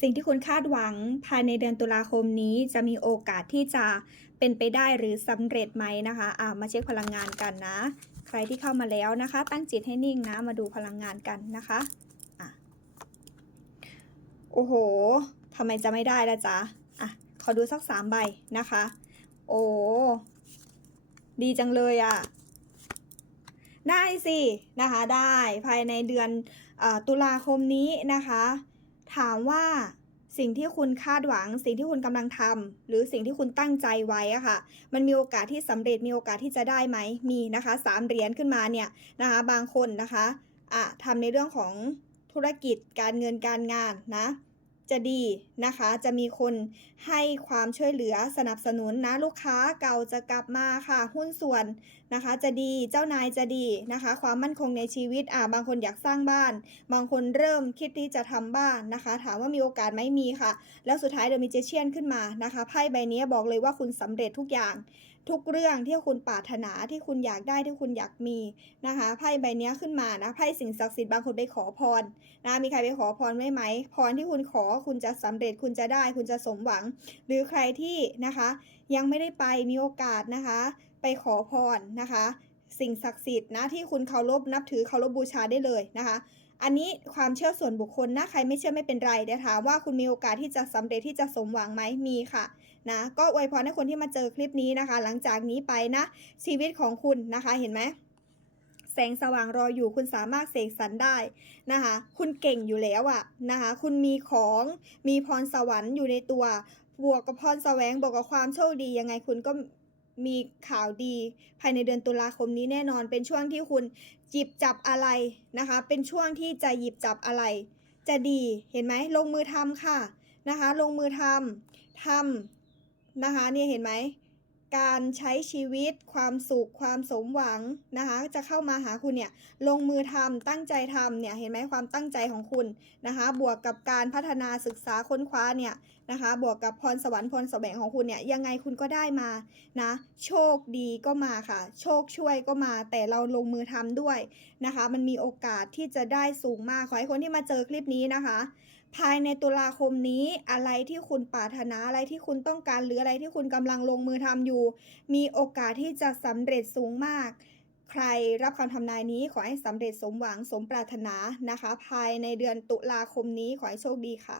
สิ่งที่คุณคาดหวังภายในเดือนตุลาคมนี้จะมีโอกาสที่จะเป็นไปได้หรือสำเร็จไหมนะคะอ่ามาเช็คพลังงานกันนะ ใครที่เข้ามาแล้วนะคะ ตั้งจิตให้นิ่งนะ มาดูพลังงานกันนะคะอะโอ้โหทำไมจะไม่ได้ละจ๊ะอะขอดูสักสามใบนะคะ โอ้ดีจังเลยอะ่ะได้สินะคะได้ภายในเดือนอตุลาคมนี้นะคะ ถามว่าสิ่งที่คุณคาดหวัง สิ่งที่คุณกำลังทำหรือสิ่งที่คุณตั้งใจไว้อะค่ะ มันมีโอกาสที่สำเร็จมีโอกาสที่จะได้ไหมมีนะคะสามเหรียญขึ้นมาเนี่ยนะคะบางคนนะคะอะทำในเรื่องของธุรกิจการเงินการงานนะ จะดีนะคะ จะมีคนให้ความช่วยเหลือสนับสนุนนะลูกค้าเก่าจะกลับมาค่ะ หุ้นส่วนนะคะ จะดีเจ้านายจะดีนะคะ ความมั่นคงในชีวิตอ่าบางคนอยากสร้างบ้าน บางคนเริ่มคิดที่จะทำบ้านนะคะ ถามว่ามีโอกาสไหมมีค่ะ แล้วสุดท้ายเดอะมิเจเชียนขึ้นมานะคะไพ่ใบนี้บอกเลยว่าคุณสำเร็จทุกอย่าง ทุกเรื่องที่คุณปรารถนาที่คุณอยากได้ที่คุณอยากมีนะคะไพ่ใบนี้ขึ้นมานะไพ่สิ่งศักดิ์สิทธิ์บางคนไปขอพรนะมีใครไปขอพรไหมไหมพรที่คุณขอคุณจะสำเร็จคุณจะได้คุณจะสมหวัง หรือใครที่นะคะยังไม่ได้ไปมีโอกาสนะคะ ไปขอพรนะคะ สิ่งศักดิ์สิทธิ์นะที่คุณเคารพนับถือเคารพบูชาได้เลยนะคะ อันนี้ความเชื่อส่วนบุคคลนะใครไม่เชื่อไม่เป็นไรแต่ถามว่าคุณมีโอกาสที่จะสำเร็จที่จะสมหวังไหมมีค่ะนะก็อวยพรให้คนที่มาเจอคลิปนี้นะคะ หลังจากนี้ไปนะ ชีวิตของคุณนะคะเห็นไหมแสงสว่างรออยู่คุณสามารถเสกสรรได้นะคะ คุณเก่งอยู่แล้วอะนะคะ คุณมีของมีพรสวรรค์อยู่ในตัว บวกกับพรแสวงบวกกับความโชคดียังไงคุณก็ มีข่าวดี ภายในเดือนตุลาคมนี้แน่นอน เป็นช่วงที่คุณหยิบจับอะไรนะคะ เป็นช่วงที่จะหยิบจับอะไร จะดีเห็นไหมลงมือทำค่ะนะคะ ลงมือทำทำนะคะเนี่ยเห็นไหม การใช้ชีวิต ความสุข ความสมหวังนะคะ จะเข้ามาหาคุณเนี่ยลงมือทำตั้งใจทำเนี่ยเห็นไหมความตั้งใจของคุณนะคะ บวกกับการพัฒนาศึกษาค้นคว้าเนี่ยนะคะ บวกกับพรสวรรค์พรแสวงของคุณเนี่ยยังไงคุณก็ได้มานะโชคดีก็มาค่ะ โชคช่วยก็มา แต่เราลงมือทำด้วยนะคะ มันมีโอกาสที่จะได้สูงมากขอให้คนที่มาเจอคลิปนี้นะคะ ภายในตุลาคมนี้อะไรที่คุณปรารถนาอะไรที่คุณต้องการ หรืออะไรที่คุณกำลังลงมือทำอยู่ มีโอกาสที่จะสำเร็จสูงมาก ใครรับคำทำนายนี้ขอให้สำเร็จสมหวังสมปรารถนานะคะ ภายในเดือนตุลาคมนี้ขอให้โชคดีค่ะ